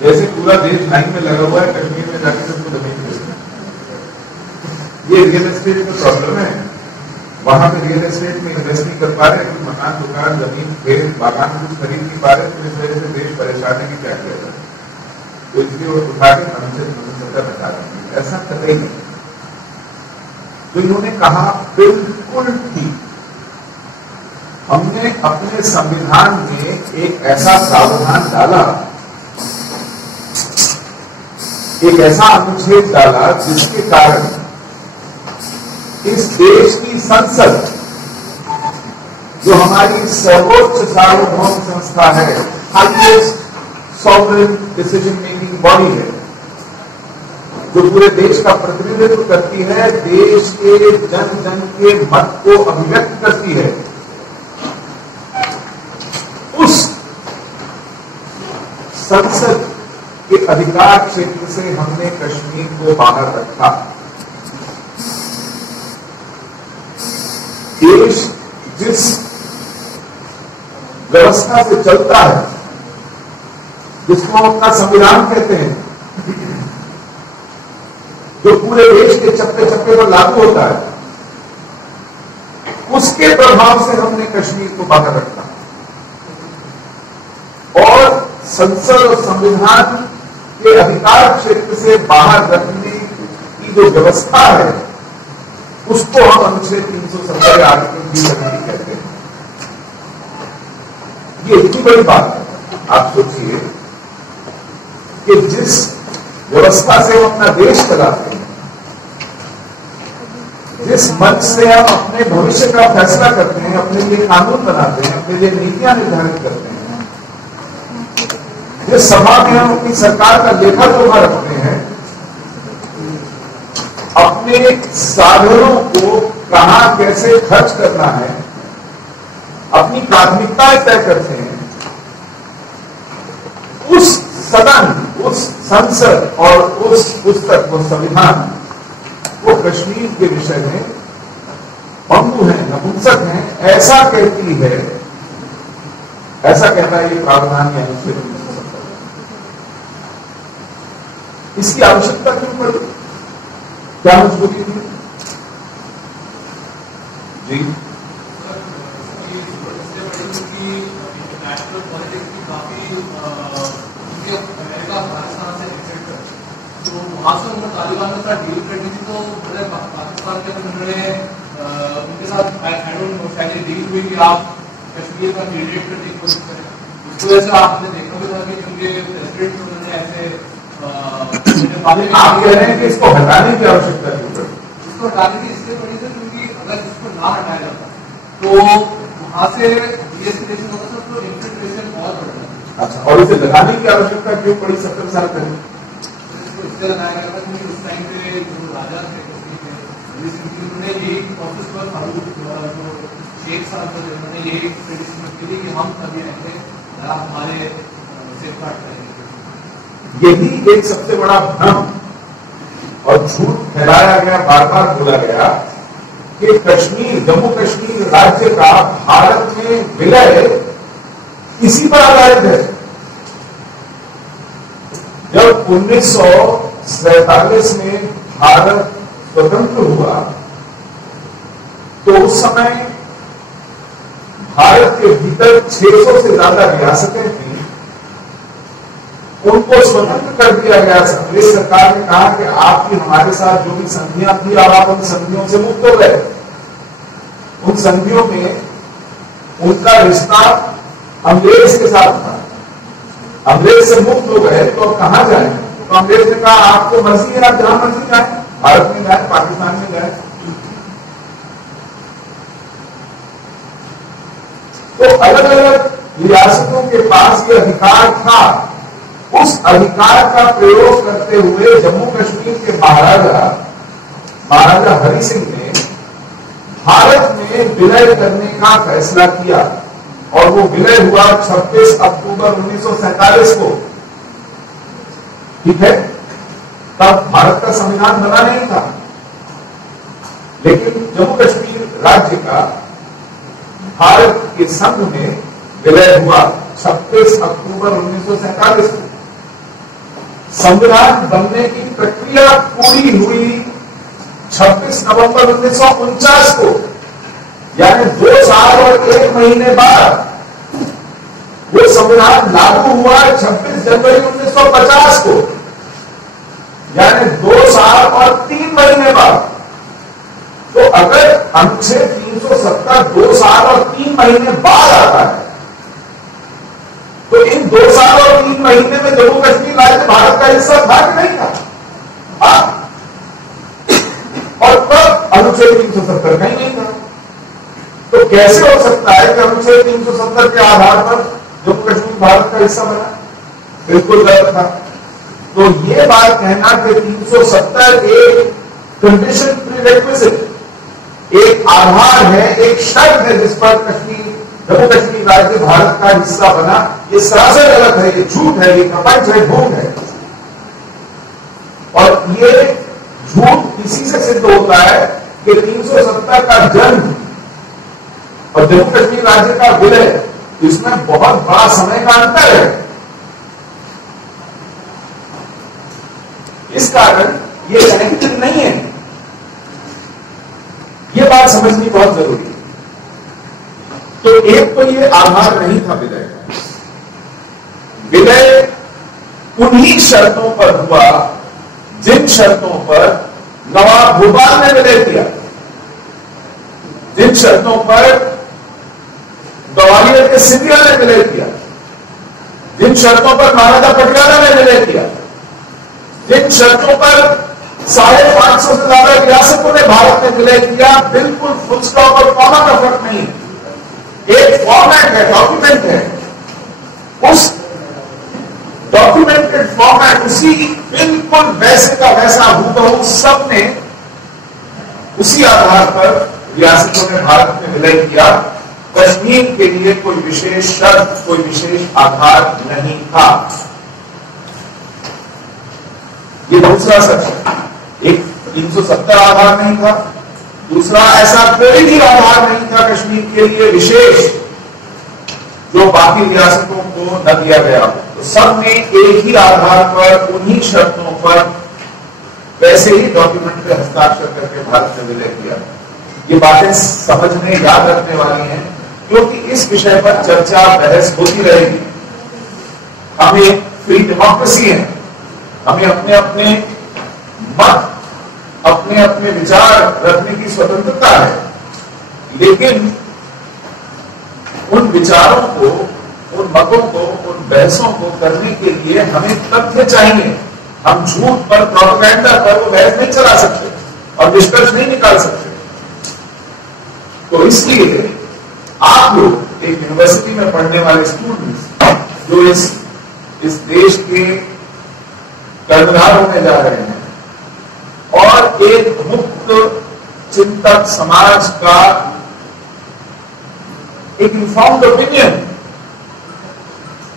जैसे पूरा देश लाइन में लगा हुआ है कश्मीर में जाके सबको जमीन बेचना। ये रियल एस्टेट का प्रॉब्लम है। वहां पे रियल एस्टेट में इन्वेस्ट नहीं कर पा रहे, कुछ मकान दुकान जमीन खेत बागान कुछ खरीद नहीं पा रहे, तो इस वजह से देश परेशान है कि क्या किया जाए। तो इसलिए वो उठा के अनुच्छेद बता रहे हैं, ऐसा कतई नहीं। तो इन्होंने कहा बिल्कुल ठीक, हमने अपने संविधान में एक ऐसा प्रावधान डाला, एक ऐसा अनुच्छेद डाला जिसके कारण इस देश की संसद, जो हमारी सर्वोच्च सार्वभौम संस्था है, highest sovereign decision making body है, जो पूरे देश का प्रतिनिधित्व करती है, देश के जन जन के मत को अभिव्यक्त करती है, उस संसद के अधिकार क्षेत्र से हमने कश्मीर को बाहर रखा। देश जिस व्यवस्था से चलता है, जिसको हम अपना संविधान कहते हैं, जो पूरे देश के चप्पे चप्पे पर लागू होता है, उसके प्रभाव से हमने कश्मीर को बाहर रखा और संसद और संविधान के अधिकार क्षेत्र से बाहर रखने की जो व्यवस्था है, उसको हम अनुच्छेद 370 आर्टिकल 20 कहते हैं। ये इतनी बड़ी बात है। आप सोचिए कि जिस व्यवस्था से हम अपना देश चलाते हैं, जिस मंच से हम अपने भविष्य का फैसला करते हैं, अपने लिए कानून बनाते हैं, अपने लिए नीतियां निर्धारित करते हैं, जिस सभा में हम अपनी सरकार का लेखा जोखा रखते हैं, अपने साधनों को कहां कैसे खर्च करना है, अपनी प्राथमिकताएं तय करते हैं, उस सदन, उस संसद और उस पुस्तक, वो संविधान, वो कश्मीर के विषय में पंगु है, नपुंसक है, ऐसा कहती है, ऐसा कहता है ये प्रावधान या अनुच्छेद 370। इसकी आवश्यकता क्यों पड़ी? क्या मजबूरी थी? जी, इंटरनेशनल पॉलिटिक्स की काफी अमेरिका पाकिस्तान से एक्सेप्ट कर, तो वहां से उनको तालिबान के साथ डील करनी थी, तो पाकिस्तान के उन्होंने उनके साथ शायद डील हुई कि आप कश्मीर का क्रिएट करने की कोशिश करें। इस वजह से आपने देखा भी था कि उनके प्रेसिडेंट उन्होंने ऐसे आप कह रहे हैं कि इसको हटाने की आवश्यकता क्यों पड़ी? इसको हटाने की इसलिए पड़ी थी क्योंकि अगर इसको ना हटाया जाता तो वहां से डीएस्केलेशन होता था, तो इन्फिल्ट्रेशन बहुत बढ़ जाता। अच्छा, और इसे लगाने की आवश्यकता क्यों पड़ी 70 साल पहले? इसको इससे लगाया गया था क्योंकि उस टाइम पे जो राजा थे उन्होंने यही प्रोसेस पर जो शेख साहब थे, उन्होंने यही ट्रेडिशन की कि हम सभी ऐसे हमारे सेफ गार्ड करेंगे। यही एक सबसे बड़ा भ्रम और झूठ फैलाया गया, बार बार बोला गया कि कश्मीर, जम्मू कश्मीर राज्य का भारत में विलय इसी पर आधारित है। जब 1947 में भारत स्वतंत्र हुआ तो उस समय भारत के भीतर 600 से ज्यादा रियासतें थी, उनको स्वतंत्र कर दिया गया। अंग्रेज सरकार ने कहा कि आपकी हमारे साथ जो भी संधियां थी, अब आप उन संधियों से मुक्त हो गए। उन संधियों में उनका रिश्ता अंग्रेज के साथ था, अंग्रेज से मुक्त हो गए तो अब कहां जाए? तो अंग्रेज ने कहा आपको मर्जी है, आप जहां मर्जी जाए, भारत में जाए, पाकिस्तान में जाए। तो अलग अलग रियासतों के पास ये अधिकार था। उस अधिकार का प्रयोग करते हुए जम्मू कश्मीर के महाराजा हरि सिंह ने भारत में विलय करने का फैसला किया और वो विलय हुआ 26 अक्टूबर 1947 को। ठीक है, तब भारत का संविधान बना नहीं था, लेकिन जम्मू कश्मीर राज्य का भारत के संघ में विलय हुआ 26 अक्टूबर 1947 को। संविधान बनने की प्रक्रिया पूरी हुई 26 नवंबर 1949 को, यानी 2 साल और 1 महीने बाद। वो संविधान लागू हुआ 26 जनवरी 1950 को, यानी 2 साल और 3 महीने बाद। तो अगर अनुच्छेद 370 2 साल और 3 महीने बाद आता है, तो इन 2 साल और 3 महीने में जम्मू कश्मीर राज्य भारत का हिस्सा था कि नहीं था? और तब अनुच्छेद 370 कहीं नहीं था। तो कैसे हो सकता है कि अनुच्छेद 370 के आधार पर जम्मू कश्मीर भारत का हिस्सा बना? बिल्कुल गलत था। तो ये बात कहना कि 370 एक कंडीशन प्रीरेक्विजिट, एक आधार है, एक शर्त है जिस पर जम्मू कश्मीर राज्य भारत का हिस्सा बना, ये सरासर गलत है, ये झूठ है, ये कपट है, ढोंग है। और ये झूठ इसी से सिद्ध होता है कि 370 का जन्म और जम्मू कश्मीर राज्य का विलय, इसमें बहुत बड़ा समय का अंतर है। इस कारण ये कनेक्टेड नहीं है। ये बात समझनी बहुत जरूरी है। तो एक तो ये आधार नहीं था विलय का। विलय उन्हीं शर्तों पर हुआ जिन शर्तों पर नवाब भोपाल ने विलय किया, जिन शर्तों पर ग्वालियर के सिंधिया ने विलय किया, जिन शर्तों पर महाराजा पटियाला ने विलय किया, जिन शर्तों पर 550 से ज्यादा रियासतों ने भारत में विलय किया। बिल्कुल फुल स्टॉप और कॉमा का फर्क नहीं, एक फॉर्मेट है, डॉक्यूमेंट है। उस डॉक्यूमेंटेड फॉर्मेट, उसी बिल्कुल वैसे का वैसा हूबहू सबने उसी आधार पर रियासतों ने भारत में विलय किया। कश्मीर के लिए कोई विशेष शर्त, कोई विशेष आधार नहीं था। ये दूसरा सच है। एक 370 आधार नहीं था, दूसरा ऐसा कोई भी आधार नहीं था कश्मीर के लिए विशेष जो बाकी रियासतों को न दिया गया। तो सब ने एक ही आधार पर, उन्हीं शर्तों पर वैसे ही डॉक्यूमेंट पे हस्ताक्षर करके भारत में विलय किया। ये बातें समझने, याद रखने वाली हैं, क्योंकि इस विषय पर चर्चा बहस होती रहेगी। हम एक फ्री डेमोक्रेसी है, हमें अपने अपने मत, अपने अपने विचार रखने की स्वतंत्रता है, लेकिन उन विचारों को, उन मतों को, उन बहसों को करने के लिए हमें तथ्य चाहिए। हम झूठ पर, प्रोपेगेंडा पर वो बहस नहीं चला सकते और निष्कर्ष नहीं निकाल सकते। तो इसलिए आप लोग एक यूनिवर्सिटी में पढ़ने वाले स्टूडेंट्स जो इस देश के कर्णधार होने जा रहे हैं और एक मुक्त चिंतक समाज का एक इन्फॉर्म्ड ओपिनियन,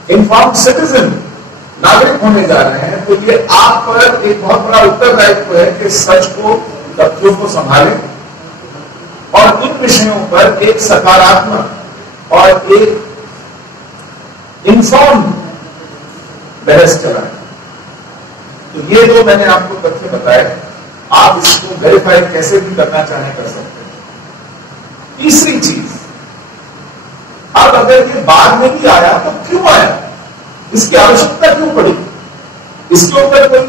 इन्फॉर्म्ड सिटीजन नागरिक होने जा रहे हैं, तो ये आप पर एक बहुत बड़ा उत्तरदायित्व है कि सच को, तथ्यों को संभालें और इन विषयों पर एक सकारात्मक और एक इन्फॉर्म्ड बहस चलाएं। तो ये जो मैंने आपको तथ्य बताए, आप इसको वेरीफाई कैसे भी करना चाहें कर सकते हैं। तीसरी चीज, अब अगर ये बाद में भी आया तो क्यों आया, इसकी आवश्यकता क्यों पड़ी, इसके ऊपर कोई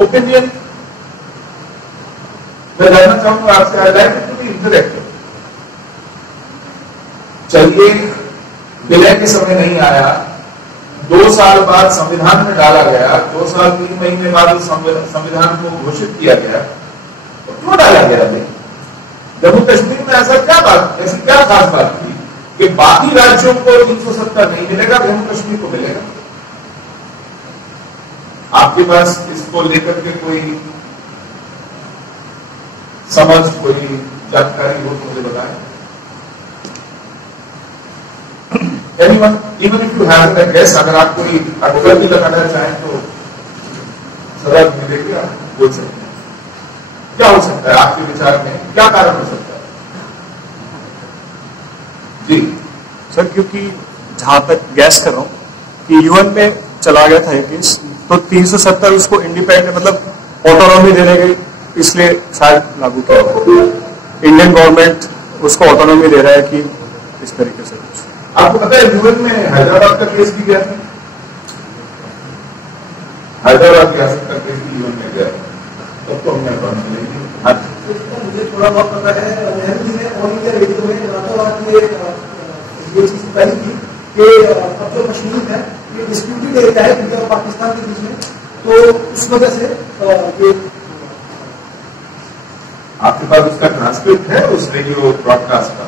ओपिनियन मैं जानना चाहूंगा आपसे। I like to be interactive. चलिए, विलय के समय नहीं आया, 2 साल बाद संविधान में डाला गया, 2 साल 3 महीने बाद संविधान को घोषित किया गया, तो क्यों डाला गया? जम्मू कश्मीर में ऐसा क्या बात, ऐसी क्या खास बात थी कि बाकी राज्यों को 370 नहीं मिलेगा, जम्मू कश्मीर को मिलेगा? आपके पास इसको लेकर के कोई समझ, कोई जानकारी हो तो मुझे बताएं। Anyone, even if you have a guess, अगर आप कोई अटकल भी लगाना चाहें तो सलाह मिलेगी, आप बोल सकते हैं। क्या हो सकता है आपके विचार में, क्या कारण हो सकता है? जी सर, क्योंकि जहां तक गैस कर रहा हूं कि यूएन में चला गया था ये केस तो 370 उसको इंडिपेंडेंट मतलब ऑटोनॉमी देने के इसलिए शायद लागू किया हुआ है। इंडियन गवर्नमेंट उसको ऑटोनॉमी दे रहा है कि इस तरीके से। आपको पता है यूएन में हैदराबाद का केस भी गया था, हैदराबाद रियासत का केस भी यूएन में गया, तब तो हमने बात मिलेंगे। मुझे थोड़ा बहुत पता है, नेहरू जी ने ऑल इंडिया रेडियो में रातों-रात ये चीज बताई थी कि अब जो कश्मीर है ये डिस्प्यूटेड एरिया है इंडिया और पाकिस्तान के बीच में, तो उस वजह से ये। आपके पास उसका ट्रांसक्रिप्ट है उस रेडियो ब्रॉडकास्ट का,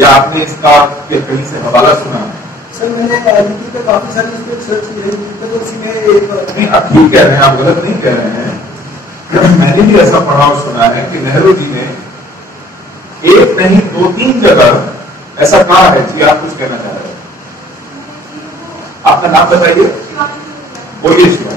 या आपने इसका कहीं से हवाला सुना है? सर मैंने यूट्यूब पे काफी सारी इस पर सर्च की है, तो उसी में एक नहीं, आप ठीक कह रहे हैं, आप गलत नहीं कह रहे हैं। मैंने भी ऐसा पढ़ा और सुना है कि नेहरू जी ने एक नहीं 2-3 जगह ऐसा कहा है। जी आप कुछ कहना चाह रहे हैं, आपका नाम बताइए। बोलिए शिवा।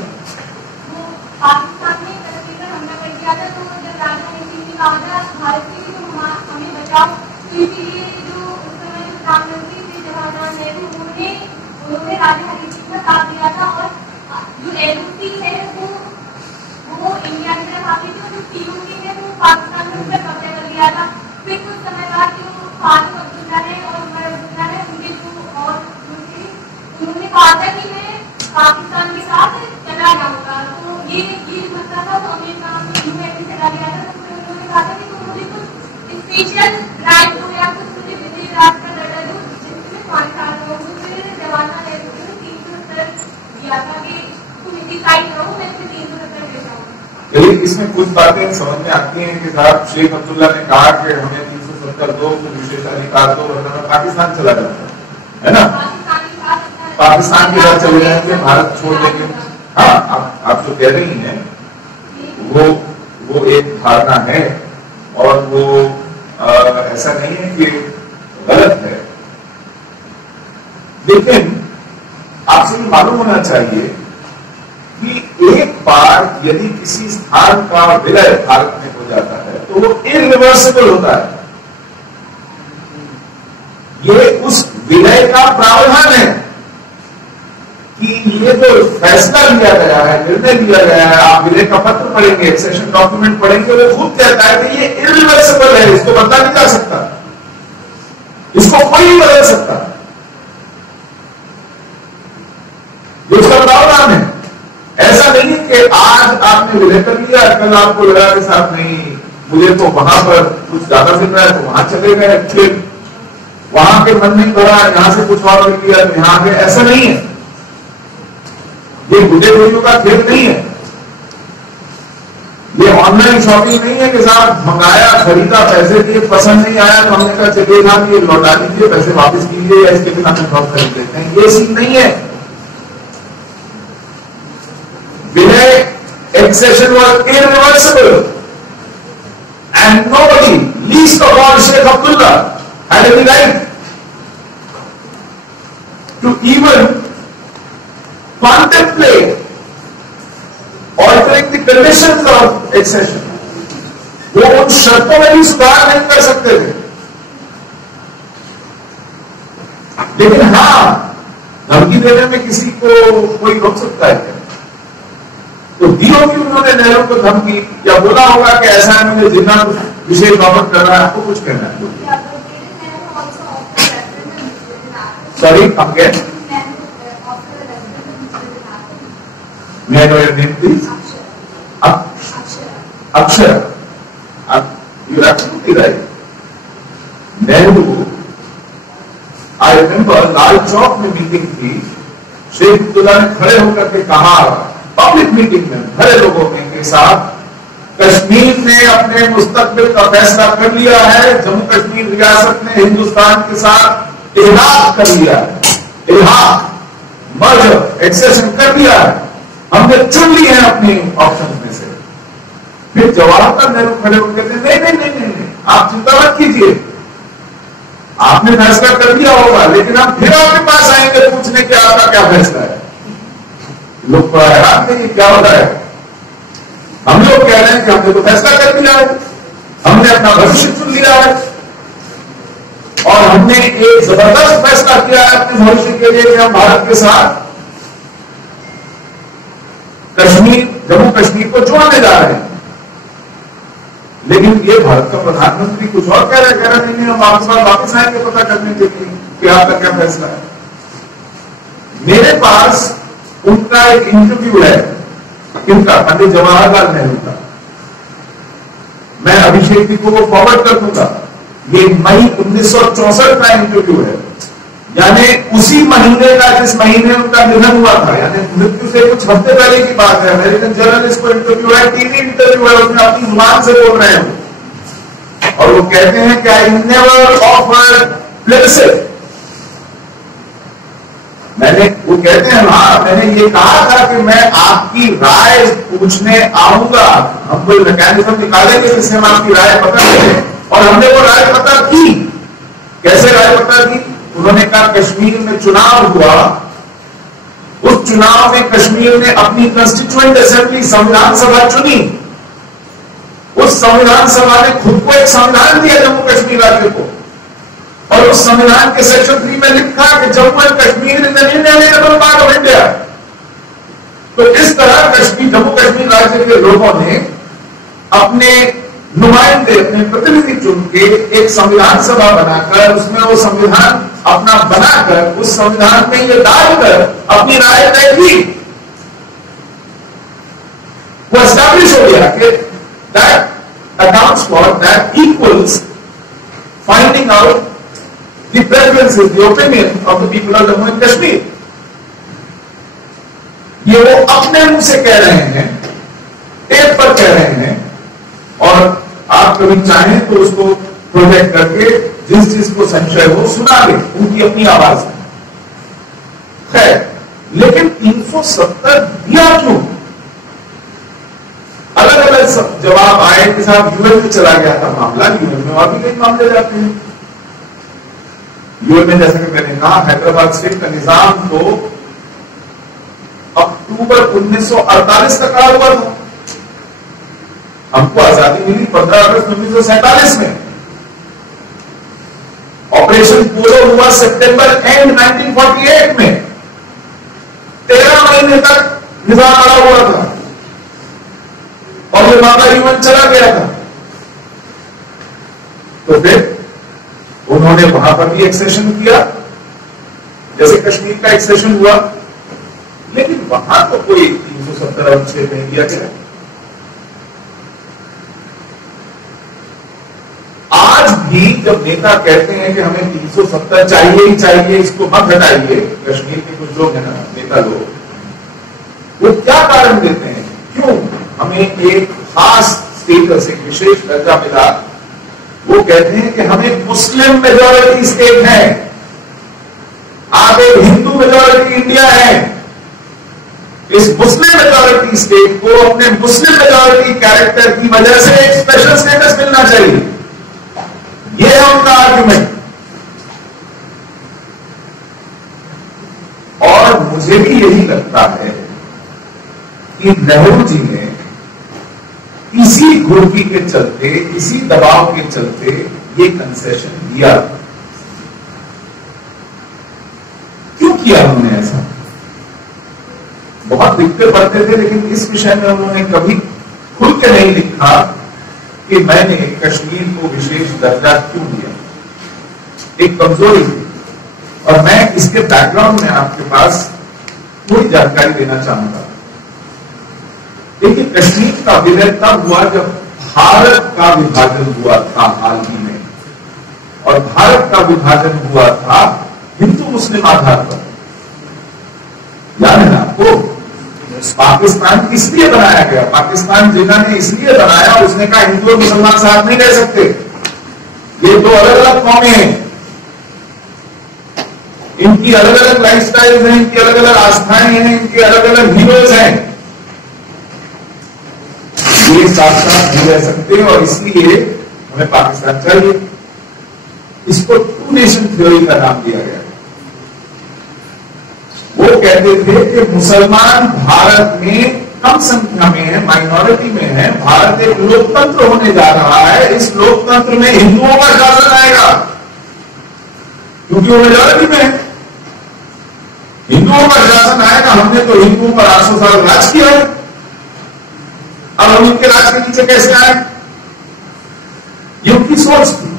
पाकिस्तान में कश्मीर में हमला कर दिया था, तो जब राजनाथ सिंह ने कहा था भारत के लिए तो हमें बचाओ, तो इसीलिए जो उस समय जो प्रधानमंत्री थे जवाहरलाल नेहरू उन्होंने राजा हरि सिंह का साथ दिया था, और जो एलओसी है वो इंडिया की तरफ आती थी, और जो टीओसी है वो पाकिस्तान में उनका कब्जा कर लिया था। फिर कुछ समय बाद जो फारूक अब्दुल्ला है और उमर अब्दुल्ला है उनके जो और उन्होंने कहा था कि मैं पाकिस्तान के साथ चला जाऊंगा, तो ये मसला था, तो अमेरिका में यूएस चला गया था, तो फिर उन्होंने कहा था कि तुम मुझे कुछ स्पेशल राइट दो या कुछ मुझे विदेश राज का दर्जा दो जिससे मैं पाकिस्तान रहूँ। फिर जवाहरलाल नेहरू ने 370 दिया था कि तुम इसी साइड रहो, मैं इसे 370 ले जाऊंगा। लेकिन इसमें कुछ बातें समझ में आती हैं कि साहब शेख अब्दुल्ला ने कहा कि हमें 370 दो, कुछ विशेषाधिकार दो, वरना पाकिस्तान चला जाता है ना, पाकिस्तान के साथ चले जाएंगे, भारत छोड़ देंगे। हाँ, आप जो कह रही हैं वो एक धारणा है, और वो ऐसा नहीं है कि गलत है, लेकिन आपसे ये मालूम होना चाहिए कि एक बार यदि किसी स्थान का विलय भारत में हो जाता है तो वो इरिवर्सिबल होता है। ये उस विलय का प्रावधान है कि ये जो फैसला लिया गया है, निर्णय लिया गया है, आप विलय का पत्र पढ़ेंगे, एक्सेशन डॉक्यूमेंट पढ़ेंगे, वो खुद कहता है कि ये इरिवर्सिबल है, इसको बदला नहीं जा सकता, इसको कोई नहीं बदल सकता, ये उसका प्रावधान है। ऐसा नहीं कि आज आपने विलय कर लिया, कल आपको लगा के साथ नहीं, मुझे तो वहां पर कुछ ज्यादा मिल रहा है तो वहां चले गए, फिर वहां के मन नहीं भरा, यहां से कुछ और मिल लिया तो यहां पे, ऐसा नहीं है। ये बुढ़े बुढ़ियों का खेल नहीं है, ये ऑनलाइन शॉपिंग नहीं है कि साहब मंगाया, खरीदा, पैसे दिए, पसंद नहीं आया तो हमने कहा चलिए ना ये लौटा दीजिए, पैसे वापस कीजिए या इसके बिना हम ड्रॉप खरीद लेते हैं, ये सीन नहीं है। विलय accession was irreversible, and nobody, least of all Sheikh Abdullah, had any right to even contemplate altering the conditions of accession. वो उन शर्तों में भी सुधार नहीं कर सकते थे, लेकिन हाँ, धमकी देने में किसी को कोई रोक सकता है? तो दियो कि उन्होंने नेहरू को धमकी, या बोला होगा कि ऐसा है मुझे जितना विशेष ऑफर करना है, आपको कुछ कहना है? सॉरी, हम गए name please. Akshar, you absolutely right. Nehru, I remember Lal Chowk में मीटिंग थी, शेख अब्दुल्ला ने खड़े होकर के कहा पब्लिक मीटिंग में बड़े लोगों के साथ, कश्मीर ने अपने मुस्तकबिल का फैसला कर लिया है, जम्मू कश्मीर रियासत ने हिंदुस्तान के साथ इल्हाक कर लिया है, इल्हाक, मर्जर, एक्सेशन कर लिया है, हमने चुन लिए हैं अपने ऑप्शन में से। फिर जवाहरलाल नेहरू खड़े होकर कहते नहीं नहीं नहीं नहीं नहीं, आप चिंता मत कीजिए, आपने फैसला कर दिया होगा, लेकिन हम फिर आपके पास आएंगे पूछने के आपका क्या फैसला है। लोग बड़ा हैरान थे, क्या हो रहा है? हम लोग कह रहे हैं कि हमने तो फैसला कर दिया है, हमने अपना भविष्य चुन लिया है, और हमने एक जबरदस्त फैसला किया है अपने भविष्य के लिए कि हम भारत के साथ कश्मीर, जम्मू कश्मीर को जोड़ने जा रहे हैं। लेकिन ये भारत का प्रधानमंत्री कुछ और कह रहा नहीं, हम आपके पास वापस आएंगे पता करने के लिए कि आपका क्या फैसला है। मेरे पास उनका एक इंटरव्यू है, किनका, पंडित जवाहरलाल नेहरू का। मैं अभिषेक जी को वो फॉरवर्ड कर दूंगा। ये मई 1964 का इंटरव्यू है, यानी उसी महीने का जिस महीने उनका निधन हुआ था, यानी मृत्यु से कुछ हफ्ते पहले की बात है। अमेरिकन जर्नलिस्ट को इंटरव्यू है, टीवी इंटरव्यू है, उसमें अपनी जुबान से बोल रहे हैं और वो कहते हैं कि आई नेवर ऑफर्ड प्लेसिड। वो कहते हैं हाँ, मैंने ये कहा था कि मैं आपकी राय पूछने आऊंगा, हम कोई मैकेनिज्म निकालेंगे जिससे हम आपकी राय पता करें। और हमने वो राय पता की। कैसे राय पता की? उन्होंने कहा कश्मीर में चुनाव हुआ, उस चुनाव में कश्मीर ने अपनी कंस्टिट्यूएंट असेंबली संविधान सभा चुनी। उस संविधान सभा ने खुद को एक संविधान दिया जम्मू कश्मीर राज्य को, और उस संविधान के सेक्शन 3 में लिखा कि Jammu and Kashmir is an inalienable part of India. तो इस तरह जम्मू कश्मीर राज्य के लोगों ने अपने नुमाइंदे, अपने प्रतिनिधि चुन के एक संविधान सभा बनाकर, उसमें वो संविधान अपना बनाकर, उस संविधान में ये डालकर अपनी राय तय की। वो एस्टैब्लिश हो गया कि that accounts for, that equals finding out the preferences, the opinion of the people of Jammu and Kashmir। ये वो अपने मुंह से कह रहे हैं, टेप पर कह रहे हैं, और आप कभी चाहें तो उसको प्रोजेक्ट करके जिस चीज को संशय हो सुना दे उनकी अपनी आवाज में। खैर, लेकिन 370 दिया क्यों? अलग अलग जवाब आए कि साहब यूएन में चला गया था मामला, यूएन में और भी कई मामले जाते हैं। यूएन में जैसे कि मैंने कहा, हैदराबाद स्टेट का निजाम तो अक्टूबर 1948 तक खड़ा हुआ था। हमको आजादी मिली 15 अगस्त 1947 में। ऑपरेशन पोलो हुआ सितंबर एंड 1948 में। 13 महीने तक निजाम खड़ा हुआ था और ये मामला यूएन चला गया था। तो फिर उन्होंने वहां पर भी एक सेशन किया, जैसे कश्मीर का एक सेशन हुआ, लेकिन वहां तो कोई 370 अनुच्छेद नहीं दिया गया। आज भी जब नेता कहते हैं कि हमें 370 चाहिए ही चाहिए, इसको मत हटाइए, कश्मीर के कुछ लोग हैं ना, नेता लोग, वो क्या कारण देते हैं, क्यों हमें एक खास स्टेटस, एक विशेष दर्जा मिला? वो कहते हैं कि हमें मुस्लिम मेजॉरिटी स्टेट है, आप एक हिंदू मेजॉरिटी इंडिया है। इस मुस्लिम मेजॉरिटी स्टेट को अपने मुस्लिम मेजॉरिटी कैरेक्टर की वजह से एक स्पेशल स्टेटस मिलना चाहिए। यह है उनका आर्ग्यूमेंट। और मुझे भी यही लगता है कि नेहरू जी ने इसी घुड़की के चलते, इसी दबाव के चलते ये कंसेशन दिया। क्यों किया उन्होंने ऐसा? बहुत लिखते पढ़ते थे, लेकिन इस विषय में उन्होंने कभी खुल के नहीं लिखा कि मैंने कश्मीर को विशेष दर्जा क्यों दिया। एक कमजोरी थी, और मैं इसके बैकग्राउंड में आपके पास थोड़ी जानकारी देना चाहूंगा। देखिए, कश्मीर का विलय तब हुआ जब भारत का विभाजन हुआ था हाल ही में, और भारत का विभाजन हुआ था हिंदू मुस्लिम आधार पर। याद है ना आपको? पाकिस्तान इसलिए बनाया गया, पाकिस्तान जिन्ना ने इसलिए बनाया, उसने कहा हिंदू और मुसलमान साथ नहीं रह सकते, ये दो अलग अलग कौमें हैं, इनकी अलग अलग लाइफस्टाइल हैं, इनकी अलग अलग आस्थाएं हैं, इनके अलग अलग हीरोज हैं, ये साथ साथ नहीं रह सकते, और इसलिए हमें पाकिस्तान चाहिए। इसको टू नेशन थ्योरी का नाम दिया गया। वो कहते थे कि मुसलमान भारत में कम संख्या में है, माइनॉरिटी में है, भारत एक लोकतंत्र होने जा रहा है, इस लोकतंत्र में हिंदुओं का शासन आएगा, क्योंकि वो मेजॉरिटी में है, हिंदुओं का शासन आएगा। हमने तो हिंदुओं पर 800 साल राज किया है, अब हम उनके राज के नीचे कैसे आए? ये उनकी सोच थी।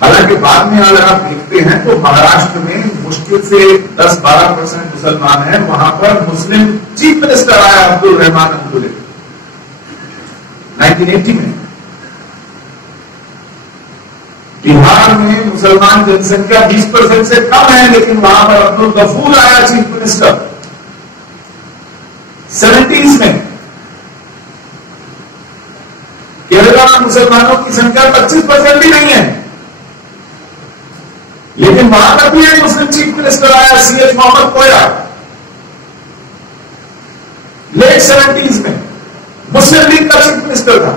हालांकि बाद में अगर आप देखते हैं तो महाराष्ट्र में मुश्किल से 10-12% मुसलमान हैं। वहां पर मुस्लिम चीफ मिनिस्टर आया अब्दुल रहमान अब्दुल्ले 1980 में। बिहार में मुसलमान जनसंख्या 20% से कम है, लेकिन वहां पर अब्दुल गफूर आया चीफ मिनिस्टर 70s में। केरला में मुसलमानों की संख्या 25% भी नहीं है, लेकिन वहां पर भी एक मुस्लिम चीफ मिनिस्टर आया CH मोहम्मद कोया लेट 70s में, मुस्लिम लीग का चीफ मिनिस्टर था।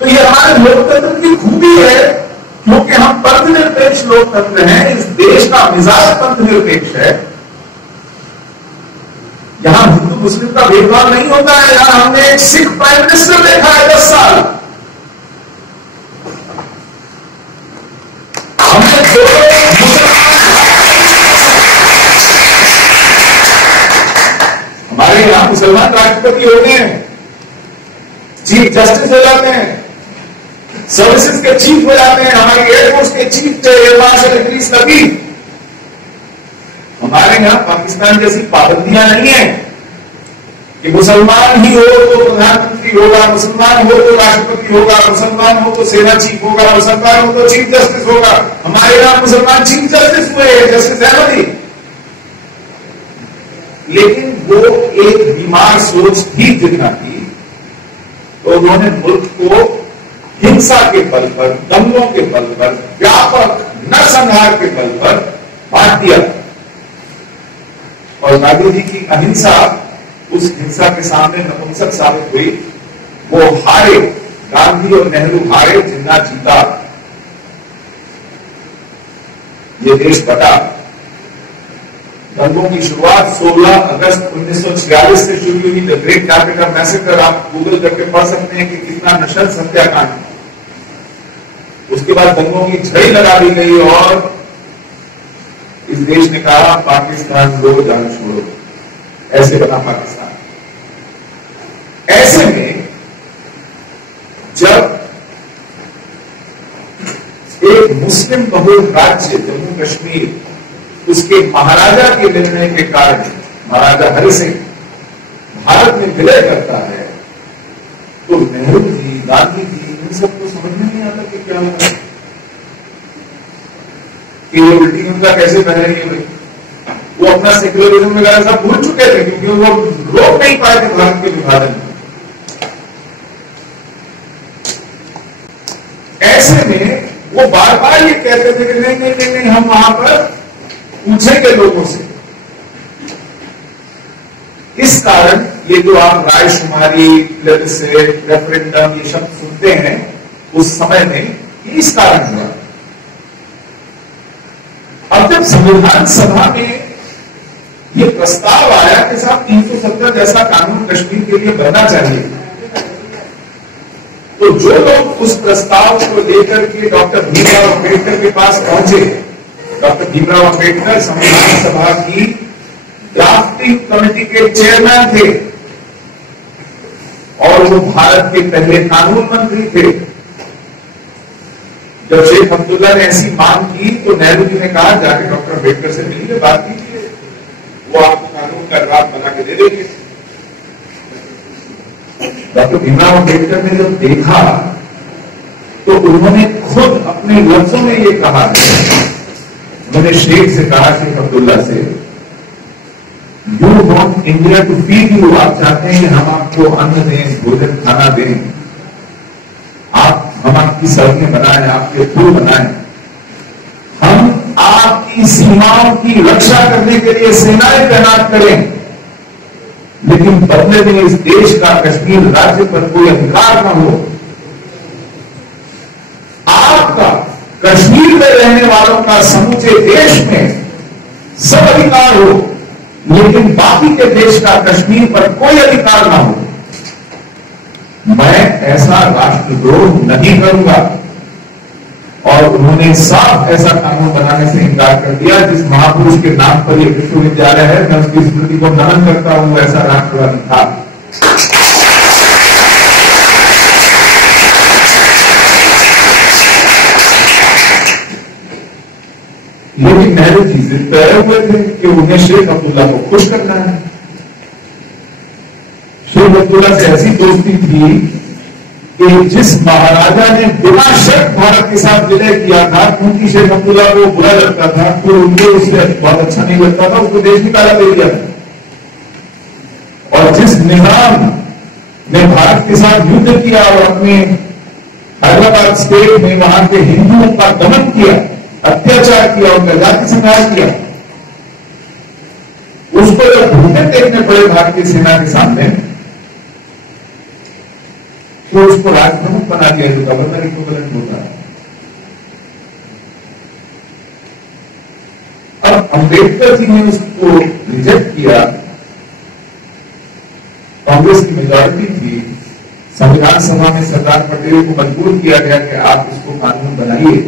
तो ये हमारे लोकतंत्र की खूबी है, क्योंकि हम पंथनिरपेक्ष लोकतंत्र हैं। इस देश का मिजाज पंथनिरपेक्ष है। यहां हिंदू मुस्लिम का भेदभाव नहीं होता है। यहां हमने एक सिख प्राइम मिनिस्टर देखा है 10 साल। हमने हमारे यहां मुसलमान राष्ट्रपति हो गए हैं, चीफ जस्टिस हो जाते हैं, सर्विसेज के चीफ हो जाते हैं, हमारी एयरफोर्स के चीफ थे एयर मार्शल इदरीस लतीफ। हमारे यहां पाकिस्तान जैसी पाबंदियां नहीं है कि मुसलमान ही हो तो प्रधानमंत्री होगा, मुसलमान हो तो राष्ट्रपति होगा, मुसलमान हो तो सेना चीफ होगा, मुसलमान हो तो चीफ जस्टिस होगा। हमारे यहां मुसलमान चीफ जस्टिस हुए, जस्टिस अहमदी। लेकिन वो एक बीमार सोच थी जितना थी, तो उन्होंने मुल्क को हिंसा के बल पर, दंगों के बल पर, व्यापक नरसंहार के बल पर बांट दिया। और गांधी जी की अहिंसा उस हिंसा के सामने नपुंसक साबित हुई। वो हारे, गांधी और नेहरू हारे, जिन्ना जीता। ये देश बटा। दंगों की शुरुआत 16 अगस्त 1946 से शुरू हुई। द ग्रेट कैपिटल मैसेकर, आप गूगल करके पढ़ सकते हैं कि कितना नशल हत्याकांड। उसके बाद दंगों की झड़ी लगा दी गई और इस देश ने कहा पाकिस्तान लो जान छोड़ो। ऐसे बना पाकिस्तान। ऐसे में जब एक मुस्लिम बहुल राज्य जम्मू कश्मीर, उसके महाराजा के निर्णय के कारण महाराजा हरि सिंह भारत में विलय करता है, तो नेहरू जी, गांधी जी, इन सबको समझ में नहीं आता कि क्या होता है, कि ये उल्टी हिंसा कैसे बह रही है। भाई वो अपना सेक्युलरिज्म वगैरह सब भूल चुके थे, क्योंकि वो रोक नहीं पाए थे भारत के विभाजन में। ऐसे में वो बार बार ये कहते थे कि नहीं नहीं नहीं नहीं, हम वहां पर पूछेंगे लोगों से। इस कारण ये जो आप रायशुमारी, प्लेबिसेट, रेफरेंडम, ये शब्द सुनते हैं उस समय में, इस कारण हुआ। अब जब संविधान सभा में ये प्रस्ताव आया कि साहब 370 जैसा कानून कश्मीर के लिए बनना चाहिए, तो जो लोग उस प्रस्ताव को लेकर के डॉक्टर भीमराव अंबेडकर के पास पहुंचे, डॉक्टर भीमराव अंबेडकर संविधान सभा की ड्राफ्टिंग कमेटी के चेयरमैन थे और वो भारत के पहले कानून मंत्री थे। जब शेख अब्दुल्ला ने ऐसी मांग की तो नेहरू जी ने कहा जाके डॉक्टर अंबेडकर से मिलिए, बात कीजिए, वो आपको कानून का ड्राफ्ट बना के दे देंगे। डॉक्टर भीमराव अंबेडकर ने जब देखा तो उन्होंने खुद अपने लफ्जों में ये कहा, उन्होंने शेख से कहा, शेख अब्दुल्ला से, you want India to feed you, आप चाहते हैं कि हम आपको अन्न दें, भोजन खाना दें, हम आपकी सड़कें बनाएं, आपके पुल बनाएं, हम आपकी सीमाओं की रक्षा करने के लिए सेनाएं तैनात करें, लेकिन बदले में इस देश का कश्मीर राज्य पर कोई अधिकार न हो। आपका कश्मीर में रहने वालों का समूचे देश में सब अधिकार हो, लेकिन बाकी के देश का कश्मीर पर कोई अधिकार ना हो। मैं ऐसा राष्ट्रद्रोह नहीं करूंगा और उन्होंने साफ ऐसा कानून बनाने से इनकार कर दिया जिस महापुरुष के नाम पर यह विश्वविद्यालय है। मैं उसकी स्मृति को नमन करता हूं, ऐसा राष्ट्रवादी था। लेकिन नेहरू जी जिद पे आए हुए थे कि उन्हें शेख अब्दुल्ला को खुश करना है। शेख अब्दुल्ला से ऐसी दोस्ती थी कि जिस महाराजा ने बिना शर्त भारत के साथ विलय किया था, क्योंकि शेख अब्दुल्ला को बुरा लगता था, तो उनको उससे बहुत अच्छा नहीं लगता था, उसको देश निकाला दे दिया था। और जिस निजाम ने भारत के साथ युद्ध किया और अपने हैदराबाद स्टेट में वहां के हिंदुओं का दमन किया, अत्याचार किया, उनका जाति संहार किया, उसको जब भूखे देखने पड़े भारतीय सेना के सामने, तो उसको राज प्रमुख बना दिया जो गवर्नर इक्विवेलेंट होता है। अब अंबेडकर जी ने उसको रिजेक्ट किया। कांग्रेस की मेजॉरिटी थी, संविधान सभा में सरदार पटेल को मजबूर किया गया कि आप इसको कानून बनाइए।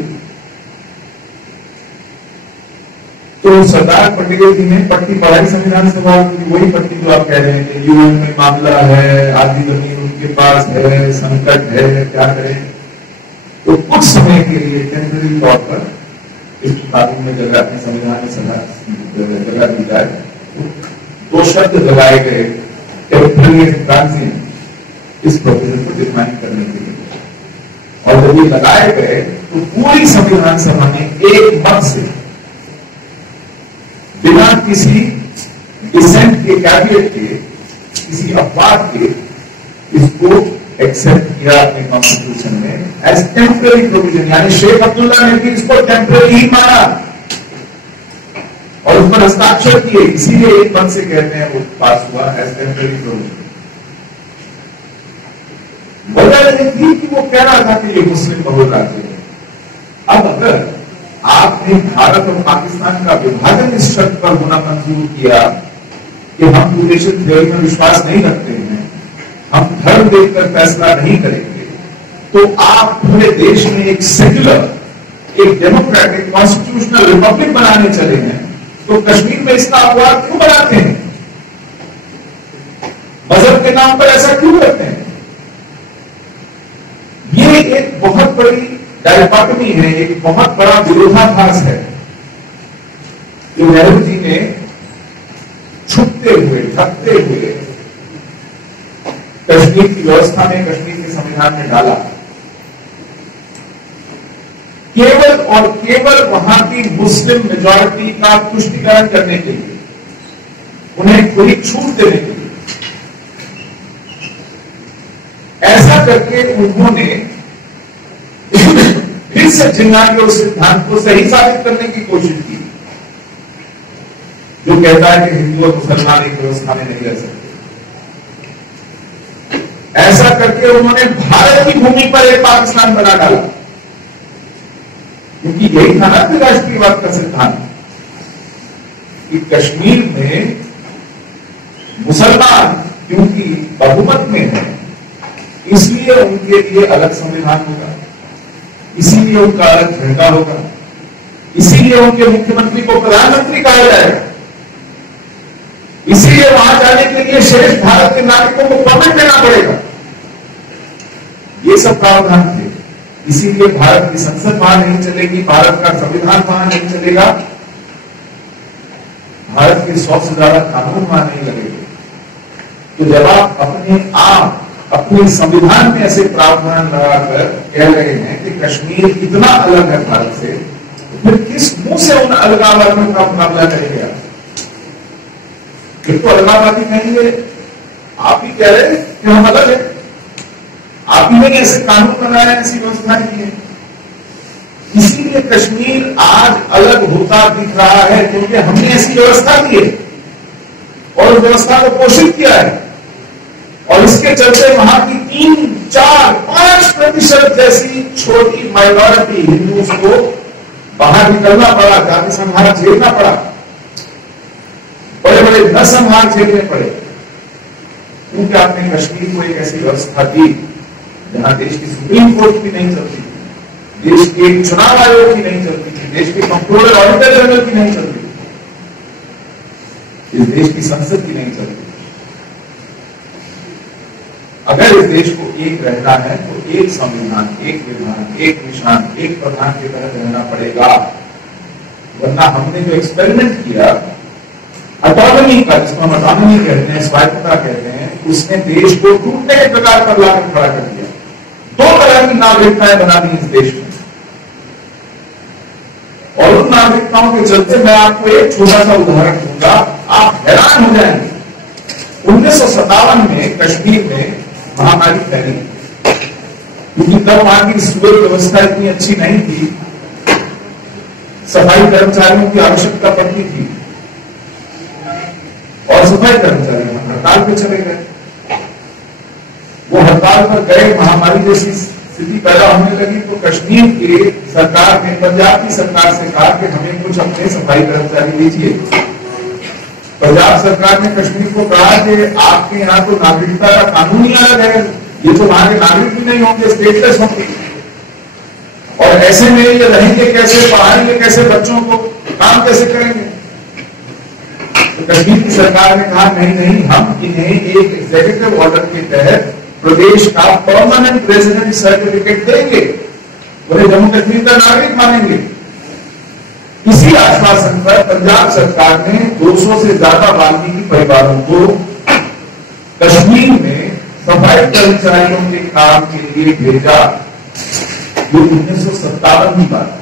तो सरदार पटेल जी ने पट्टी पढ़ाई संविधान सभा की, वही पट्टी जो आप कह रहे हैं कि यूएन में मामला है, आधी जमीन उनके पास है, संकट है, क्या करें। तो कुछ समय के लिए टेम्पररी तौर पर इस कानून में जगह, अपने संविधान में जगह दी जाए। दो शब्द लगाए गए, टेम्पररी एंड ट्रांजिएंट, इस प्रोविजन को डिफाइन करने के लिए। और जब ये लगाए गए तो पूरी संविधान सभा ने एक मत से, बिना किसी डिसेंट के, कैबिनेट के, किसी अपवाद के, इसको एक्सेप्ट किया अपने कॉन्स्टिट्यूशन में एज टेम्पररी प्रोविजन। यानी शेख अब्दुल्ला ने भी इसको टेम्पररी ही माना और उस पर हस्ताक्षर किए, इसीलिए एक पद से कहते हैं वो पास हुआ एज टेम्पररी प्रोविजन। वजह यह थी कि वो कह रहा था कि ये मुस्लिम बहुल राज्य है। अब अगर आपने भारत और पाकिस्तान का विभाजन इस शर्त पर होना मंजूर किया कि हम म्यूटेशन थ्योरी में विश्वास नहीं रखते हैं, हम धर्म देखकर फैसला नहीं करेंगे, तो आप पूरे देश में एक सेक्युलर, एक डेमोक्रेटिक, कॉन्स्टिट्यूशनल रिपब्लिक बनाने चले हैं, तो कश्मीर में इसका अपवाद क्यों बनाते हैं? मजहब के नाम पर ऐसा क्यों करते हैं? ये एक बहुत बड़ी डायकोटमी है, एक बहुत बड़ा विरोधाभास है जो नेहरू जी ने छुपते हुए, ढकते हुए कश्मीर की व्यवस्था में, कश्मीर के संविधान में डाला, केवल और केवल वहां की मुस्लिम मेजॉरिटी का तुष्टीकरण करने के लिए, उन्हें खुली छूट देने के लिए। ऐसा करके उन्होंने फिर से जिन्ना के उस सिद्धांत को सही साबित करने की कोशिश की जो कहता है कि हिंदू और मुसलमान एक व्यवस्था में नहीं रह सकते। ऐसा करके उन्होंने भारत की भूमि पर एक पाकिस्तान बना डाला, क्योंकि यही था ना कि राष्ट्रीयवाद का सिद्धांत कि कश्मीर में मुसलमान क्योंकि बहुमत में है, इसलिए उनके लिए अलग संविधान होगा, इसीलिए उनका अलग झंडा होगा, इसीलिए उनके मुख्यमंत्री को प्रधानमंत्री कहा जाएगा, इसीलिए वहां जाने के लिए शेष भारत के नागरिकों को परमिट लेना पड़ेगा। ये सब प्रावधान थे। इसीलिए भारत की संसद वहां नहीं चलेगी, भारत का संविधान वहां नहीं चलेगा, भारत के 100 से ज्यादा कानून वहां नहीं लगेंगे। तो जब आप अपने संविधान में ऐसे प्रावधान लगाकर कह रहे हैं कि कश्मीर इतना अलग है भारत से, तो फिर किस मुंह से उन अलगाववादियों का मुकाबला करेंगे आप? फिर तो अलगाववादी कहेंगे आप ही कह रहे हैं कि हम अलग है, आप ही ने ऐसे कानून बनाए, ऐसी व्यवस्थाएं की है। इसीलिए कश्मीर आज अलग होता दिख रहा है, क्योंकि हमने ऐसी व्यवस्था की है और उस व्यवस्था को पोषित किया है, और इसके चलते वहां की 3, 4, 5% जैसी छोटी माइनॉरिटी हिंदुओं को बाहर निकलना पड़ा, जाति संहार झेलना पड़ा, बड़े बड़े नरसंहार झेलने पड़े, क्योंकि आपने कश्मीर को एक ऐसी व्यवस्था दी जहां देश की सुप्रीम कोर्ट भी नहीं चलती, देश के चुनाव आयोग की नहीं चलती थी, देश के कंट्रोलर ऑडिटर जनरल की नहीं चलती थी, इस देश की संसद की नहीं चलती। अगर इस देश को एक रहना है तो एक संविधान, एक विधान, एक निशान, एक प्रधान के तहत रहना पड़ेगा, वरना हमने जो एक्सपेरिमेंट किया ऑटोनॉमी का, जिसको हम ऑटोनॉमी कहते हैं, स्वायत्तता कहते हैं, उसने देश को टूटने के प्रकार पर लाकर खड़ा कर दिया। दो तरह की नागरिकताएं बना दी इस देश में, और उन नागरिकताओं के चलते मैं आपको एक छोटा सा उदाहरण दूंगा, आप हैरान हो जाएंगे। 1957 में कश्मीर में महामारी फैली, क्योंकि तब वहां की सिविल व्यवस्था इतनी अच्छी नहीं थी, सफाई कर्मचारियों की आवश्यकता पड़ती थी, और सफाई कर्मचारी हड़ताल पे चले गए। वो हड़ताल पर गए, महामारी जैसी स्थिति पैदा होने लगी, तो कश्मीर की सरकार ने पंजाब की सरकार से कहा कि हमें कुछ अपने सफाई कर्मचारी दीजिए। पंजाब सरकार ने कश्मीर को कहा कि आपके यहाँ तो नागरिकता का कानून ही अलग है, ये तो वहां के नागरिक भी नहीं होंगे, स्टेटलेस होंगे, और ऐसे में ये रहेंगे कैसे, पढ़ाएंगे कैसे बच्चों को, काम कैसे करेंगे। तो कश्मीर की सरकार ने कहा नहीं, हम इन्हें एक एग्जीक्यूटिव ऑर्डर के तहत प्रदेश का परमानेंट रेजिडेंट सर्टिफिकेट देंगे, उन्हें जम्मू कश्मीर का नागरिक मानेंगे। इसी आश्वासन पर पंजाब सरकार ने 200 से ज्यादा वाल्मीकि परिवारों को कश्मीर में सफाई कर्मचारियों के काम के लिए भेजा। ये 1957 की बात है।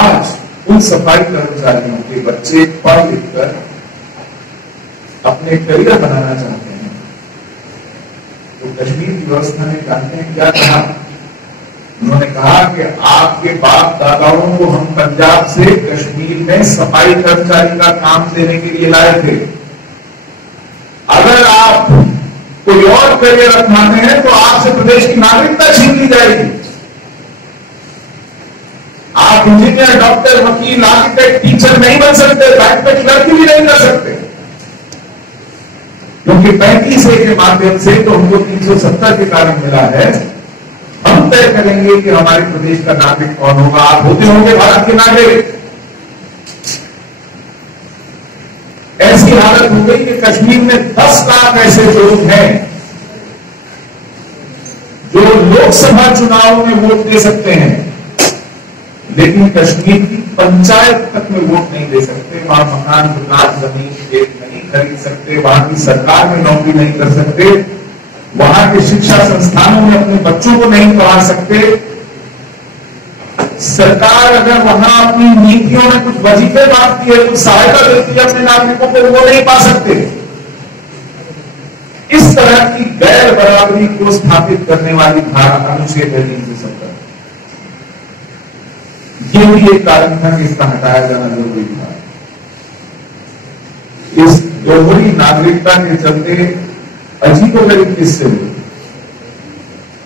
आज उन सफाई कर्मचारियों के बच्चे पढ़ लिख कर अपने करियर बनाना चाहते हैं, तो कश्मीर की व्यवस्था ने जानते हैं क्या कहा? उन्होंने कहा कि आपके बाप दादाओं को हम पंजाब से कश्मीर में सफाई कर्मचारी का काम देने के लिए लाए थे, अगर आप कोई और करियर अपनाते हैं तो आपसे प्रदेश की नागरिकता छीन ली जाएगी। आप इंजीनियर, डॉक्टर, वकील, आर्किटेक्ट, टीचर नहीं बन सकते, बैंक में क्लर्क भी नहीं कर सकते, क्योंकि 35A के माध्यम से तो हमको 370 के कारण मिला है। हम तय करेंगे कि हमारे प्रदेश का नागरिक कौन होगा। आप होते होंगे भारत के नागरिक। ऐसी हालत हो गई कि कश्मीर में 10 लाख ऐसे लोग हैं जो लोकसभा चुनाव में वोट दे सकते हैं, लेकिन कश्मीर की पंचायत तक में वोट नहीं दे सकते, वहां मकान, दुकान, जमीन नहीं खरीद सकते, वहां की सरकार में नौकरी नहीं कर सकते, वहां के शिक्षा संस्थानों में अपने बच्चों को नहीं पढ़ा सकते। सरकार अगर वहां अपनी नीतियों में कुछ वजीफे बांटती है, कुछ सहायता देती है अपने नागरिकों को, वो नहीं पा सकते। इस तरह की गैर बराबरी को स्थापित करने वाली धारा अनुच्छेद है 370। ये भी एक कारण था कि इसका हटाया जाना जरूरी था। इस दोहरी नागरिकता के चलते अजीबोगरीब किस्से हुए।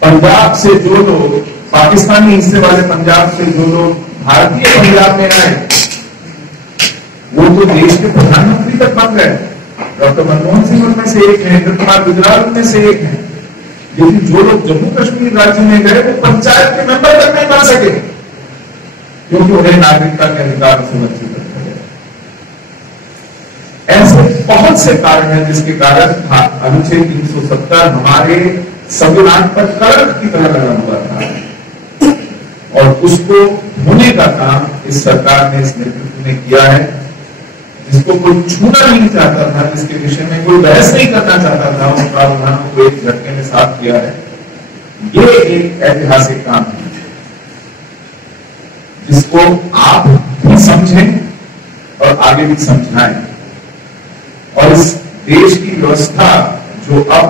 पंजाब से जो लोग, पाकिस्तानी हिस्से वाले पंजाब से जो लोग भारतीय पंजाब में आए, वो तो देश के प्रधानमंत्री तक बन गए। डॉक्टर मनमोहन सिंह उनमें से एक है, इंद्र कुमार गुजराल उनमें से एक है। लेकिन जो लोग जम्मू कश्मीर राज्य में गए वो पंचायत के मेंबर तक नहीं बन सके, क्योंकि उन्हें नागरिकता के अधिकार से वंचित रखा गया। ऐसे बहुत से कारण हैं जिसके कारण अनुच्छेद 370 हमारे संविधान पर कलंक की तरह लगा हुआ था, और उसको होने का काम इस सरकार ने, इस नेतृत्व ने किया है, जिसको कोई छूना नहीं चाहता था, जिसके विषय में कोई बहस नहीं करना चाहता था, उन प्रावधानों को एक झटके में साफ किया है। ये एक ऐतिहासिक काम है जिसको आप भी समझें और आगे भी समझाएं, और इस देश की व्यवस्था जो अब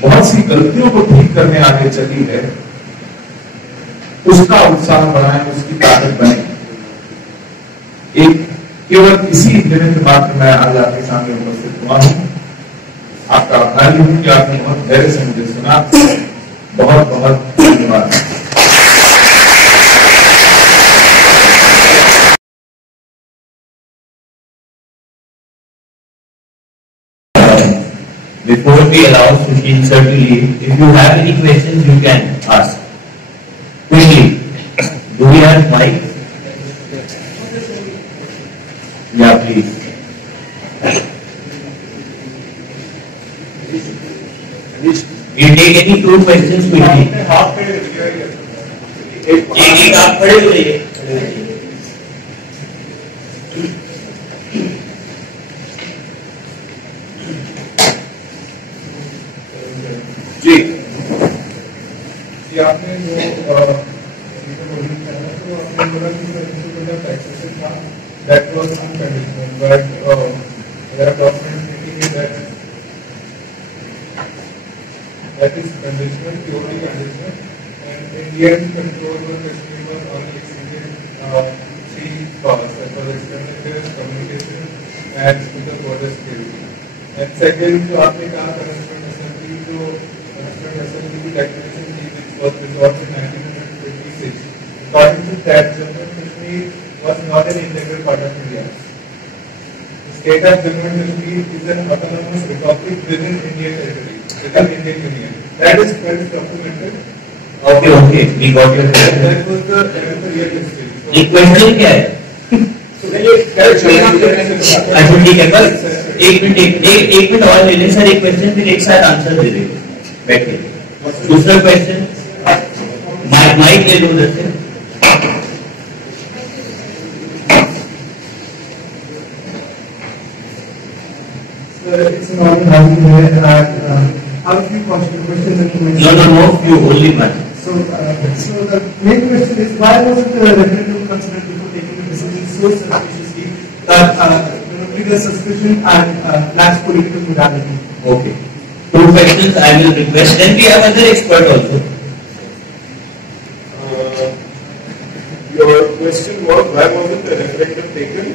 बहुत सी गलतियों को ठीक करने आगे चली है, उसका उत्साह बढ़ाएं, उसकी ताकत बने। एक केवल इसी निमित्त मात्र मैं आज आपके सामने उपस्थित हुआ हूं। आपका आभारी हूं कि आपने बहुत धैर्य से मुझे सुना। बहुत बहुत धन्यवाद। Before we allow Sushil sir to leave, if you have any questions, you can ask. Quickly. Do we have mic? Yeah, please. You take any two questions quickly. एक आप खड़े हो जाइए. जी आपने जो that was unconditional, but there are documents indicating that is conditional, purely conditional, and Indian control over Kashmir was only exceeded 3 parts, that was expenditure, communication, and to the border security. And second, जो आपने कहा Constituent Assembly, जो Constituent Assembly की declaration थी, which was resolved in 1956. According to that, Jammu and Kashmir was not an integral part of India. The state of Jammu and Kashmir is an autonomous republic within Indian territory, within Indian Union. That is well documented. Okay, we got your question. That was the real history. एक question क्या है? अच्छा ठीक है, बस एक minute और ले लें सर, एक क्वेश्चन फिर एक साथ आंसर दे देंगे. बैठिए. दूसरा क्वेश्चन माइक ले लो उधर से. It's an honor having you here, and I have a few questions. No, few, only one. So the main question is, why wasn't the referendum considered before taking the decision so suspiciously that trigger suspicion and lacks political morality? Okay. Two questions I will request. Then we have other expert also. Your question was, why wasn't the referendum taken?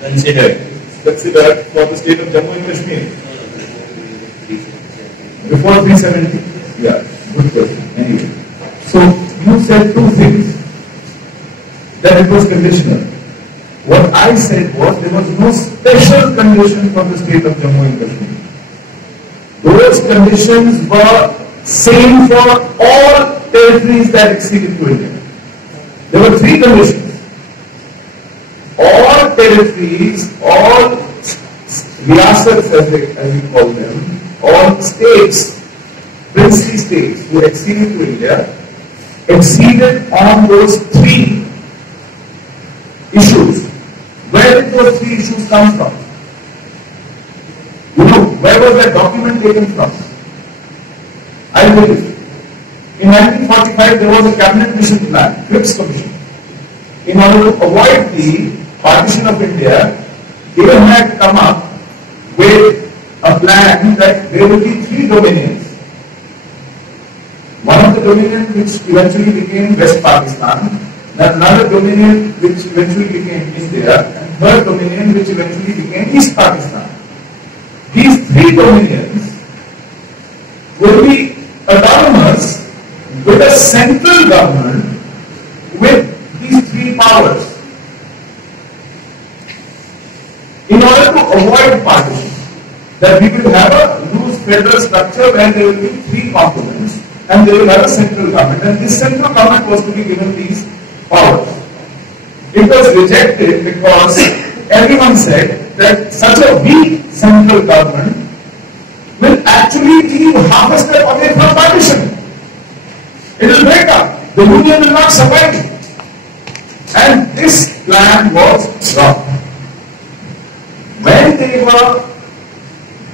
Considered For the state of Jammu and Kashmir. Before 370? Yeah, good question. Anyway. So you said two things, that it was conditional. What I said was there was no special condition for the state of Jammu and Kashmir. Those conditions were same for all territories that acceded to India. There were three conditions. All territories, all riyasats as we call them, all states, princely states who acceded to India, acceded on those three issues. Where did those three issues come from? You know, where was that document taken from? I will tell you. In 1945, there was a cabinet mission plan, Cripps Commission. In order to avoid the partition of India, they had come up with a plan that there will be three dominions. One of the dominions which eventually became West Pakistan, then another dominion which eventually became India, and third dominion which eventually became East Pakistan. These three dominions will be autonomous with a central government with these three powers. In order to avoid partition, that we will have a loose federal structure where there will be three components and they will have a central government, and this central government was to be given these powers. It was rejected because everyone said that such a weak central government will actually leave half a step away from partition. It will break up. The union will not survive. And this plan was wrong. When they were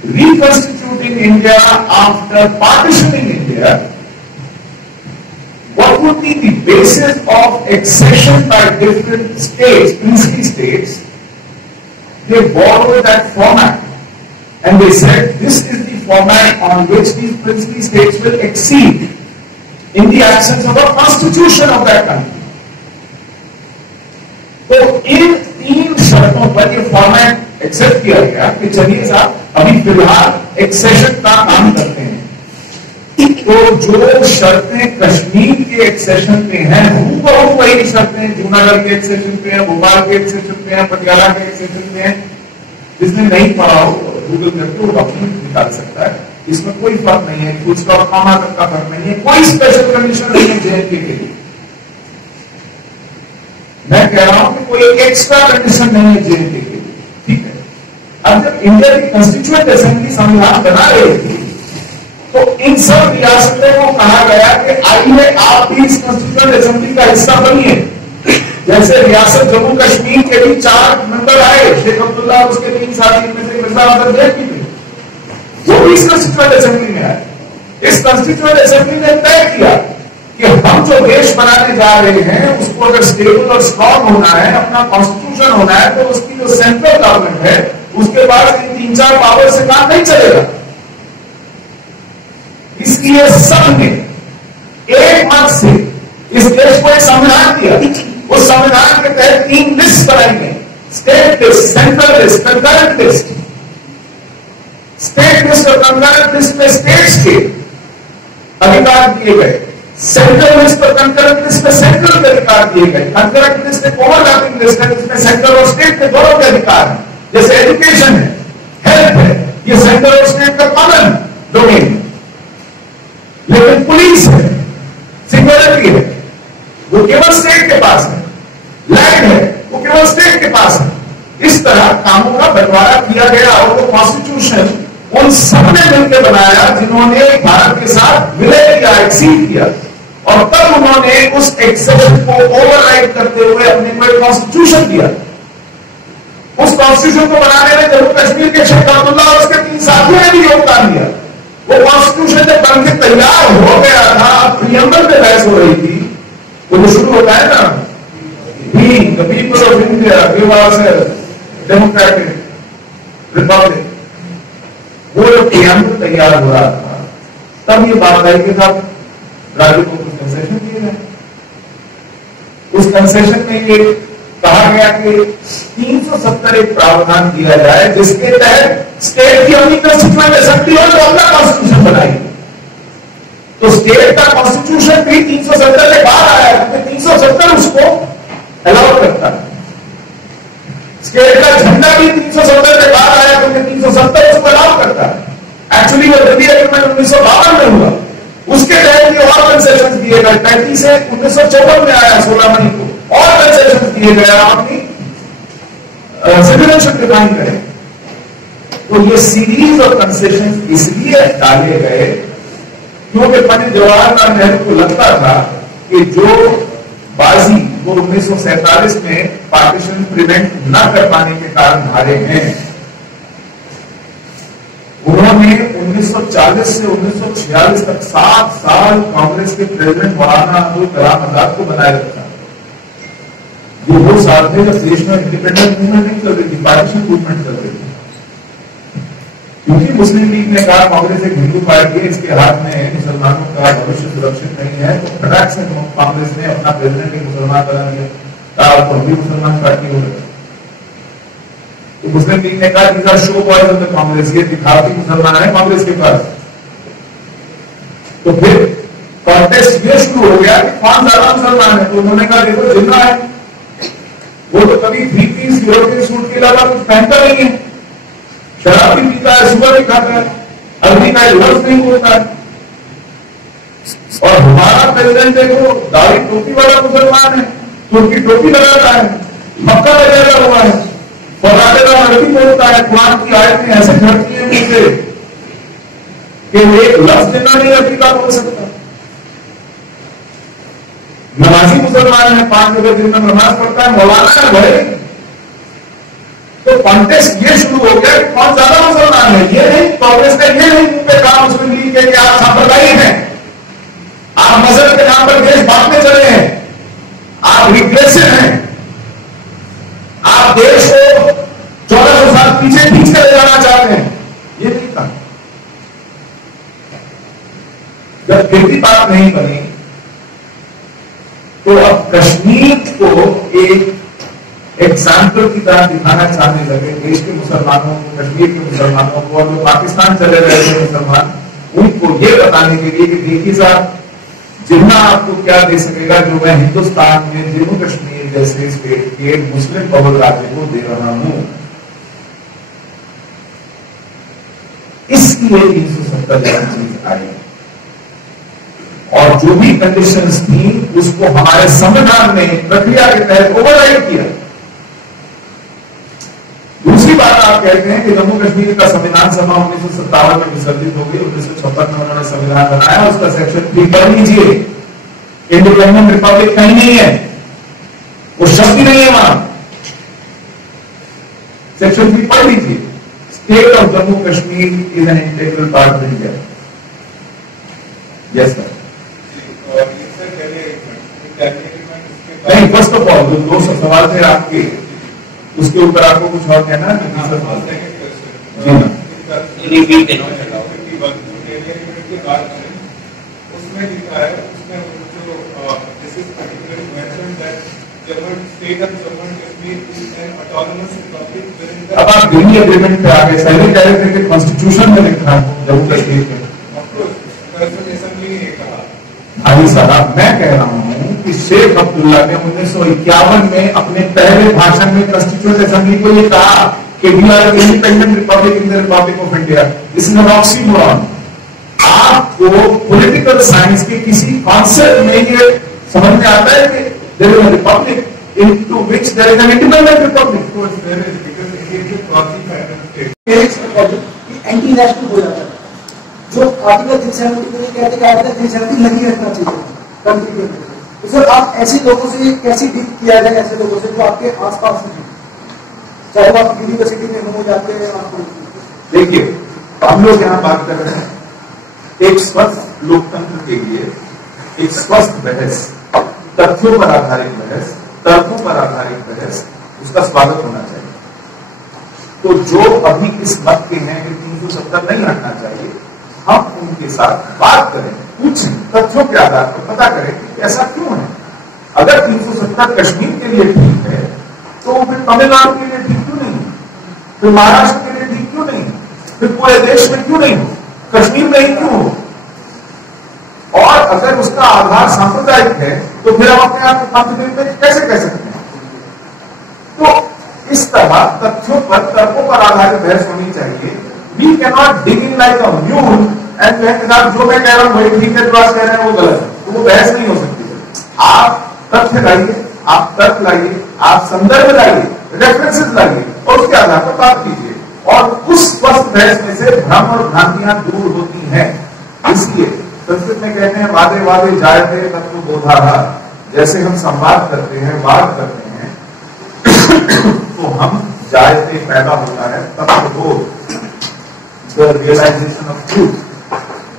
reconstituting India after partitioning India, what would be the basis of accession by different states, princely states? They borrowed that format and they said this is the format on which these princely states will accede in the absence of a constitution of that country. तो इन तीन शर्तों पर ये format accept किया गया कि चलिए साहब अभी फिलहाल एक्सेशन का काम करते हैं. तो जो शर्तें कश्मीर के एक्सेशन पे हैं वो वही शर्तें जूनागढ़ के एक्सेशन पे हैं, भोपाल के एक्सेशन पे हैं, पटियाला के एक्सेशन पे हैं. जिसने नहीं पढ़ा हो गूगल करके वो डॉक्यूमेंट निकाल सकता है. इसमें कोई फर्क नहीं है, फुल स्टॉप कॉमा तक का फर्क नहीं है, कोई स्पेशल कंडीशन नहीं है जेएनके के लिए। मैं कह रहा हूं कि कोई एक्स्ट्रा कंडीशन नहीं है जेएनके के लिए, ठीक है। अब जब इंडिया की कॉन्स्टिट्यूएंट असेंबली संविधान बना रही थी तो इन सब रियासतों को कहा गया कि आइए आप भी इस कॉन्स्टिट्यूएंट असेंबली का हिस्सा बनिए। जैसे रियासत जम्मू कश्मीर के भी 4 मेंबर आए, शेख अब्दुल्ला उसके 3 साथी में से मिर्जा अहमद जैकी थे, वो भी इस कॉन्स्टिट्यूएंट असेंबली में आए। इस कॉन्स्टिट्यूएंट असेंबली ने तय किया कि हम जो देश बनाने जा रहे हैं उसको अगर स्टेबल और स्ट्रॉन्ग होना है, अपना कॉन्स्टिट्यूशन होना है, तो उसकी जो सेंट्रल गवर्नमेंट है उसके पास इन 3-4 पावर से काम नहीं चलेगा। इसलिए सबने एक मत से इस देश को एक संविधान दिया। उस संविधान के तहत 3 लिस्ट बनाई गई, state list, central list, concurrent list. State list और कंकरेंट लिस्ट में स्टेट्स के अधिकार दिए गए, सेंट्रल लिस्ट और कंकरेंट लिस्ट में सेंट्रल के अधिकार दिए गए, कंकरेंट लिस्ट में ओवरलैपिंग लिस्ट है जिसमें सेंट्रल और स्टेट के दोनों के अधिकार हैं। जैसे एजुकेशन है, हेल्थ है, ये सेंट्रल और स्टेट का कॉमन डोमेन है। लेकिन पुलिस है, सिक्योरिटी है, वो केवल स्टेट के पास है। लैंड है, वो केवल स्टेट के पास है। इस तरह कामों का बंटवारा किया गया और वो कॉन्स्टिट्यूशन उन सबने मिलकर बनाया जिन्होंने भारत के साथ विलय किया, एक्सीड किया, और तब उन्होंने उस एक्सेप्शन को ओवरराइड करते हुए अपने को एक कॉन्स्टिट्यूशन दिया। उस कॉन्स्टिट्यूशन को बनाने में जम्मू कश्मीर के शेख अब्दुल्ला और उसके 3 साथियों ने भी योगदान दिया। वो कॉन्स्टिट्यूशन जब बन के तैयार हो गया था, प्रियम्बल में बहस हो रही थी, तो वो शुरू होता है ना, the people of India give us a democratic Republic. वो जो प्रियम्बल तैयार हो रहा था तब ये बात आई कि साहब राज्यों को कुछ कंसेशन दिए गए। उस कंसेशन में ये कहा गया कि 370 एक प्रावधान दिया जाए जिसके तहत स्टेट की अपनी कॉन्स्टिट्यूएंट असेंबली और तो अपना कॉन्स्टिट्यूशन बनाई। तो स्टेट का कॉन्स्टिट्यूशन भी 370 के बाद आया क्योंकि 370 उसको अलाउ करता है। स्टेट का झंडा भी 370 के बाद आया क्योंकि 370 उसको अलाउ करता है। एक्चुअली वो दिल्ली एग्रीमेंट 1952 में हुआ, उसके तहत भी और कंसेशन दिए गए। 35 से 1954 में आया 16 मई को, और कंसेशन दिए गए। अपनी सिटीजनशिप डिफाइन करें तो ये सीरीज ऑफ कंसेशन इसलिए डाले गए क्योंकि पंडित जवाहरलाल नेहरू को लगता था कि जो बाजी वो 1947 में पार्टीशन प्रिवेंट न कर पाने के कारण हारे हैं, उन्होंने 1940 से 1946 तक 7 साल कांग्रेस के प्रेसिडेंट मौलाना अब्दुल कलाम आजाद को बनाए रखा। ये वो साल थे जब देश में इंडिपेंडेंट मूवमेंट नहीं चल रही थी, पार्टीशन मूवमेंट चल रही थी। क्योंकि मुस्लिम लीग ने कहा कांग्रेस एक हिंदू पार्टी है, इसके हाथ में मुसलमानों का भविष्य सुरक्षित नहीं है, तो फटाक से कांग्रेस ने अपना प्रेसिडेंट एक मुसलमान बना दिया, कहा तो हम भी मुसलमान पार्टी हो गए। तो मुस्लिम लीग ने कहा कि show boys of the Congress, ये दिखावटी मुसलमान है कांग्रेस के पास। तो फिर कॉन्टेस्ट ये शुरू हो गया कि कौन ज्यादा मुसलमान है। तो उन्होंने कहा देखो जिन्ना है वो तो कभी 3 पीस यूरोपियन सूट के अलावा कुछ पहनता नहीं है, शराब भी पीता है, सुबह भी खाता है, अग्नि का लफ्ज नहीं बोलता है। और हमारा प्रेसिडेंट देखो दाढ़ी टोपी वाला मुसलमान है, तुर्की टोपी लगाता है, मक्का लगाया हुआ है, फराटे का अरबी बोलता है, कुरान की आयतें ऐसे झड़ती है मुझसे कि एक लफ्ज देना नहीं अरबी का बोल सकता। नमाजी मुसलमान है, 5 जगह दिन में नमाज पढ़ता है, मौलाना है भाई। तो कॉन्टेस्ट ये शुरू हो गया कि कौन ज्यादा मुसलमान है। ये नहीं कांग्रेस ने ये नहीं मुंह पे कहा मुस्लिम लीग के कि आप सांप्रदायिक हैं, आप मजहब के नाम पर देश बांटने चले हैं, आप रिग्रेसिव हैं, आप देश को 1400 साल पीछे खींच कर ले जाना चाहते हैं। ये नहीं कहा। जब फिर भी बात नहीं बनी तो अब कश्मीर को एक एग्जाम्पल की तरह दिखाना चाहने लगे देश के मुसलमानों को, कश्मीर के मुसलमानों को, और जो पाकिस्तान चले रहे थे मुसलमान, उनको ये बताने के लिए कि देखिए साहब जिन्ना आपको क्या दे सकेगा जो मैं हिंदुस्तान में जम्मू कश्मीर जैसे स्टेट के मुस्लिम बहुल राज्य को दे रहा हूं। इसलिए 370 चीज आई और जो भी कंडीशंस थी उसको हमारे संविधान ने प्रक्रिया के तहत ओवरराइड किया। दूसरी बात आप कहते हैं कि जम्मू कश्मीर का संविधान सभा 1957 में विसर्जित हो गई, 1956 में उन्होंने संविधान बनाया, उसका सेक्शन 3 पढ़ लीजिए। इंडिपेंडेंट रिपब्लिक कहीं नहीं है, वो शब्द ही नहीं है वहां। सेक्शन 3 पढ़ लीजिए। State of Jammu Kashmir is an integral part of India. Yes sir. नहीं, फर्स्ट ऑफ ऑल जो 2 सवाल थे आपके, उसके ऊपर आपको कुछ और कहना है? उसमें लिखा है, उसमें जो this is particularly mentioned that state of Jammu and Kashmir is N autonomous Republic with in. अब आप दिल्ली एग्रीमेंट पे आ गए, पहले कह के कॉन्स्टिट्यूशन में लिखा है जम्मू कश्मीर के। असेंबली ने कहा। भाई साहब, मैं कह रहा हूं कि शेख अब्दुल्ला ने 1951 में अपने पहले भाषण में कॉन्स्टिट्यूएंट असेंबली को ये कहा कि we are independent republic in the republic of India. This is an oxymoron. आपको पॉलिटिकल साइंस के किसी कॉन्सेप्ट में ये समझ में आता है कि there is a republic into which there is an independent republic. Anti national हो जाता है। जो आर्टिकल 370 में कहते हैं आर्टिकल 370 नहीं रखना चाहिए कंट्री के अंदर, तो सर आप ऐसे लोगों से कैसे डील किया जाए, ऐसे लोगों से जो आपके आसपास हैं, चाहे वो आप यूनिवर्सिटी में हो जाते हैं आपको। देखिए, हम लोग यहाँ बात कर रहे हैं एक स्वस्थ लोकतंत्र के लिए एक स्वस्थ बहस, तथ्यों पर आधारित बहस, तर्कों पर आधारित बहस, उसका स्वागत होना चाहिए। तो जो अभी इस मत के हैं कि 370 नहीं रखना चाहिए, हम उनके साथ बात करें, पूछें, तथ्यों के आधार पर पता करें कि ऐसा क्यों है। अगर 370 कश्मीर के लिए ठीक है तो फिर तमिलनाडु के लिए ठीक क्यों नहीं, फिर महाराष्ट्र के लिए ठीक क्यों नहीं, फिर पूरे देश में क्यों नहीं हो, कश्मीर में ही क्यों हो। और अगर उसका आधार सांप्रदायिक है तो फिर हम अपने आप को कॉन्फिडेंट कैसे कह सकते हैं। तो इस तरह तथ्यों पर, तर्कों पर आधारित बहस होनी चाहिए। We cannot dig in like a mule and जो मैं कह रहा हूं वही ठीक है, जो आप कह रहे हैं वो गलत है, तो वो बहस नहीं हो सकती। आप तथ्य लाइए, आप तर्क लाइए, आप संदर्भ लाइए, रेफरेंसेस लाइए और उसके आधार पर बात कीजिए, और उस स्वस्थ बहस में से भ्रम और भ्रांतियां दूर होती हैं। इसलिए संस्कृत में कहते हैं वादे वादे जायते तत्व बोधाहा। जैसे हम संवाद करते हैं, वाद करते हैं तो हम जायते पैदा होता है तत्व बोध, the realization of truth.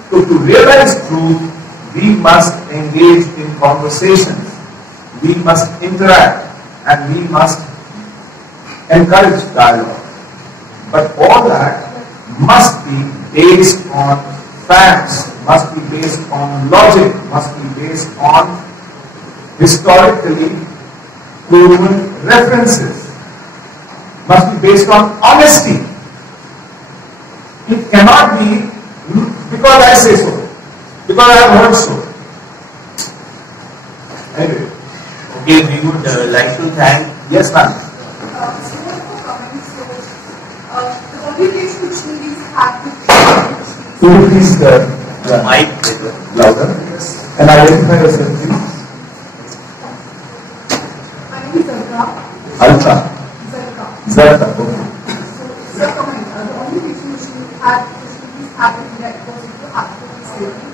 So to realize truth, we must engage in conversations, we must interact, and we must encourage dialogue. But all that must be based on facts, must be based on logic, must be based on historically proven references, must be based on honesty. It cannot be because I say so, because I have heard so. Anyway. Okay, we would like to thank. Yes, ma'am. The only place which movies have to Could you please Mic louder? Yes. And identify yourself, please. My name is Zarka. Alta. Zarka. Okay. Sir, the only reason which we had movies have in India was to have to slavery.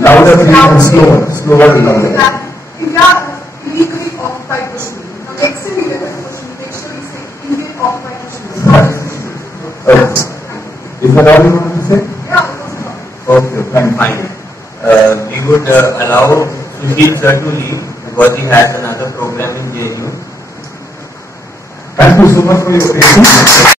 Louder, please, and slower and louder. India illegally occupied Kashmir. Now, next time we get a question, make sure we say Indian occupied Kashmir. Okay. Is that all you want to say? Yeah, it was enough. Okay, thank you. Fine. We would allow Sushil sir to leave because he has another program in JNU. Thank you so much for your patience.